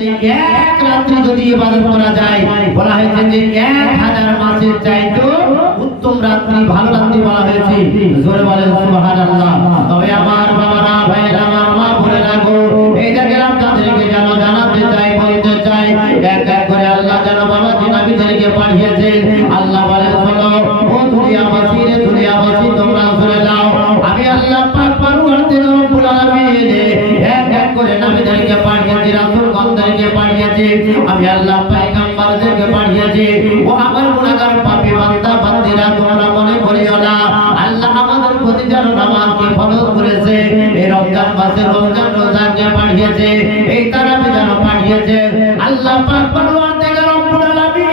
এক রাত্রি যদি ইবাদত করা যায়, বলা হয়েছে যে এক হাজার মাসের চাইতে উত্তম রাত্রি, ভালো রাত্রি বলা হয়েছে। জোরে বলেন, সুবহানাল্লাহ। তবে আমার বাবারা, ভাইয়েরা, আমার মা বলে রাখো এই জায়গায় আপনাদেরকে যেন জানাতে চাই বলতে চাই এক এক করে আল্লাহ যেন বাবা জিনাবিদেরকে পাঠিয়েছেন। আল্লাহ বলেন, শোনো, ও দুনিয়াবাসী রে, দুনিয়াবাসী, তোমরা শুনে যাও আমি আল্লাহ পাঠিয়েছি আমি আল্লাহ পয়গম্বরদেরকে পাঠিয়েছি ও আমার গুনাহগার পাপী বান্দা, বান্দিরা, তোমরা মনে করিও না। আল্লাহ আমাদের প্রতি যেন নামাজকে ফরজ করেছে। এই রমজান মাসে রমজান রোজাকে পাঠিয়েছে এই তারাবি যেন পাঠিয়েছে আল্লাহ পাক পারওয়ারদিন রব্বুল আলামিন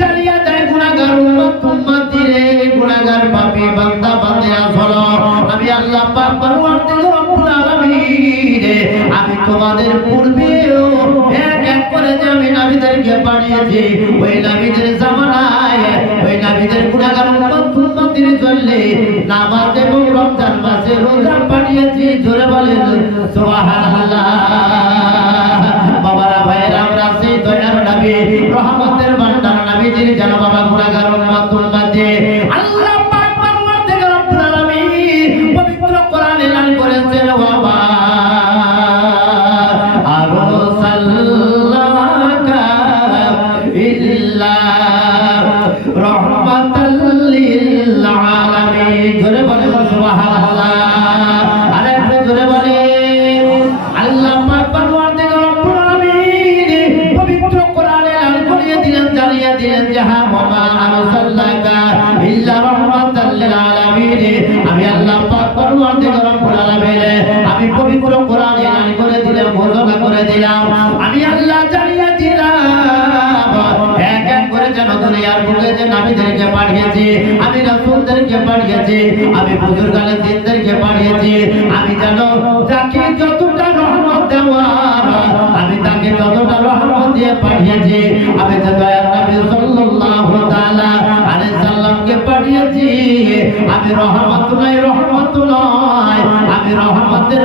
চালিয়ে দেয় গুনাহগার উম্মত উম্মতিরে গুনাহগার পাপী বান্দা, বান্দিরা শোনো আমি আল্লাহ পাক পরওয়ারদিন রব্বুল আলামিন আমি তোমাদের পূর্বেও এক এক করে যে আমি নাবিদেরকে পাঠিয়েছি। ওই নাবিদের জামানায়, ওই নাবিদের গুণাগার উম্মতির চললে নামাজ এবং রমজান মাসে রোজা পাঠিয়েছি। জোরে বলেন সোহান বাবারা করে দিলাম। আমি আল্লাহ জানিয়ে দিলাম। এক এক করে যেন দুনিয়ার বুকে যে পাঠিয়েছি, আমি রাসূলদেরকে পাঠিয়েছি, আমি বুজুর্গানের দিনদেরকে পাঠিয়েছি, আমি যেন যাকে যতটা রহমত দেওয়ার আমি তাকে ততটা রহমত দিয়ে পাঠিয়েছি। আমি যে দয়ার নবী সাল্লাল্লাহু তাআলা পাঠিয়েছি। আমি রহমত নয় রহমত নয়, আমি রহমতের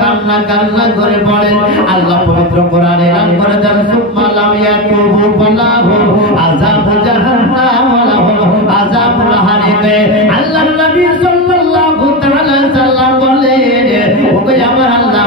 কান্না কান্না করে পড়েন আল্লাহ পবিত্র কোরআনে নাম করে দেন, সুম্মা লাম ইয়াতুবু ফালাহু আযাবু জাহান্নাম লাহু আযাবুল আল্লাহ নবী সাল্লাল্লাহু তাআলা সাল্লাম বলেন ওকে আমার আল্লাহ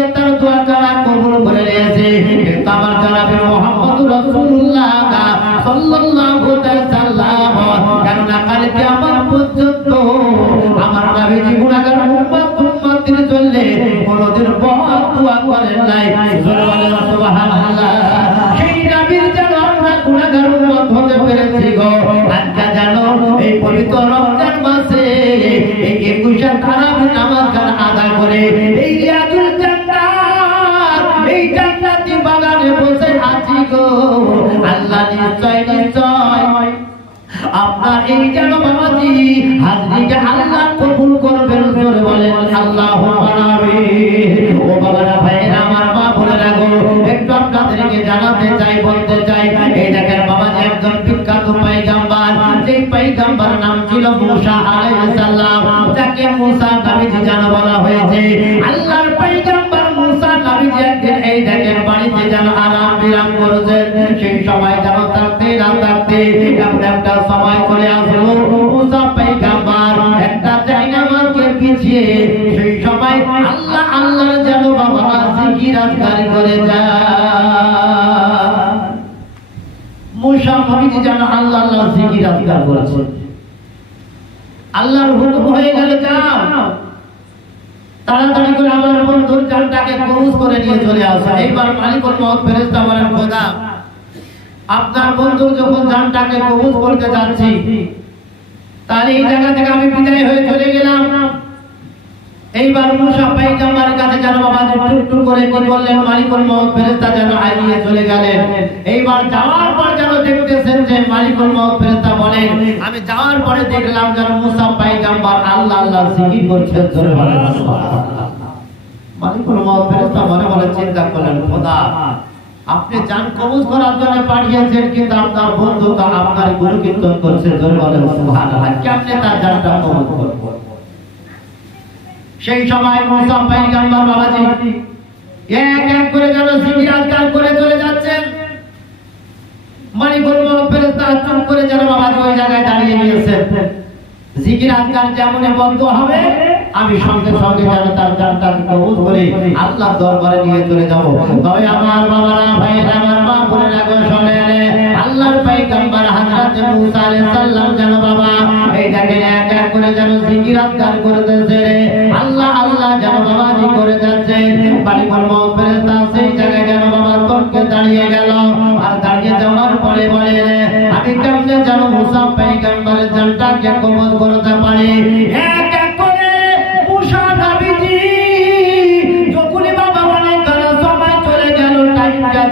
আমার জনাবে মোহাম্মদ রাসূলুল্লাহ সাল্লাল্লাহু আপনার এই যেন বাবাজি হাজরিকে আল্লাহ কবুল করবেন বলে বলেন আল্লাহু ও বাবারা ভাইরা আমার মা বলে রাখো একটু আপনাদেরকে জানাতে চাই, বলতে চাই, এই দেখেন বাবা যে একজন বিখ্যাত পাইগাম্বার যে পাইগাম্বার নাম ছিল মুসা আলাইহিস সালাম। মুসা নবীজি জানা বলা হয়েছে। আল্লাহর পাইগাম্বার মুসা নবীজি একদিন এই দেখেন বাড়িতে যেন আরাম বিরাম করেছেন। সেই সময় যেন থাকতে না থাকতে একটা সময় চলে আসলো। মুসা পাইগাম্বার, একটা জায়নামাজকে পিছিয়ে। সেই সময় আল্লাহ, আল্লাহর যেন বাবা জিকির আজকার করে যায় আল্লাহ আল্লাহ, আল্লাহর হয়ে গেল তাড়াতাড়ি করে আমার করে নিয়ে চলে আসা। এইবার মালিকুল আপনার বন্ধু যখন জানটাকে কবুজ করতে যাচ্ছি তাহলে এই জায়গা থেকে আমি বিদায় হয়ে চলে গেলাম এইবার মুসা পাইগাম্বারের কাছে যেন বাবা টুকটুক করে কি বললেন, মালিকুল মহৎ ফেরেশতা যেন আগিয়ে চলে গেলেন এইবার যাওয়ার পর যেন দেখতেছেন যে মালিকুল মহৎ ফেরেশতা বলেন, আমি যাওয়ার পরে দেখলাম যেন মুসা পাইগাম্বার আল্লাহ আল্লাহ জিকির করছেন জোরে। মালিকুল মহৎ ফেরেশতা মনে মনে চিন্তা করলেন, খোদা আপনি জান কবুজ করার জন্য পাঠিয়েছেন, কিন্তু আপনার বন্ধু আপনার গুরু কীর্তন করছে, জোরে বলেন কেমনে তার জানটা সেই সময় মুসা পয়গম্বর বাবাজি এক এক করে যেন আজকার করে চলে যাচ্ছেন। মালিকুল মহৎ ফেরেশতা চুপ করে যেন বাবাজি ওই জায়গায় দাঁড়িয়ে গিয়েছেন। জিকির যেমন বন্ধ হবে, আমি সঙ্গে সঙ্গে তার কবুল করে দরবারে নিয়ে চলে যাব। তবে আমার বাবারা ভাই আমার আল্লাহ আল্লাহ যেন বাবা করে যাচ্ছে। বাড়ি ফেরেশতা সেই জায়গায় যেন বাবা দাঁড়িয়ে গেল।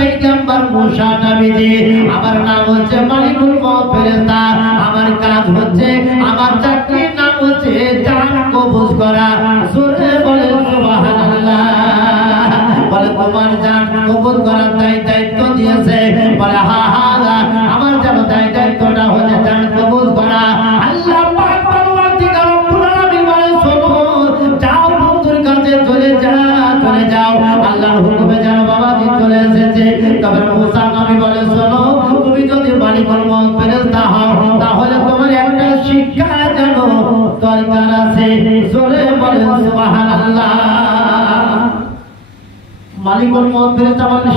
পয়গম্বর মুসা নবীজি আমার নাম হচ্ছে মালিকুল ফেরেশতা, আমার কাজ হচ্ছে আমার চাকরির নাম হচ্ছে জান কবুজ করা। সুরে বলে সুবহানাল্লাহ। বলে, তোমার জান কবুল করার দায় দায়িত্ব দিয়েছে। বলে, হা তাহলে তোমার একটা শিক্ষা দরকার আছে।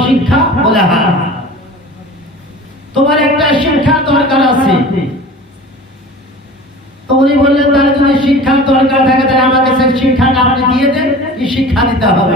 শিক্ষা বলে হ্যাঁ তোমার একটা শিক্ষা দরকার আছে। তো উনি বললেন শিক্ষার দরকার থাকে, তাহলে আমাকে সেই শিক্ষাটা আপনি দিয়ে দেন, কি শিক্ষা দিতে হবে?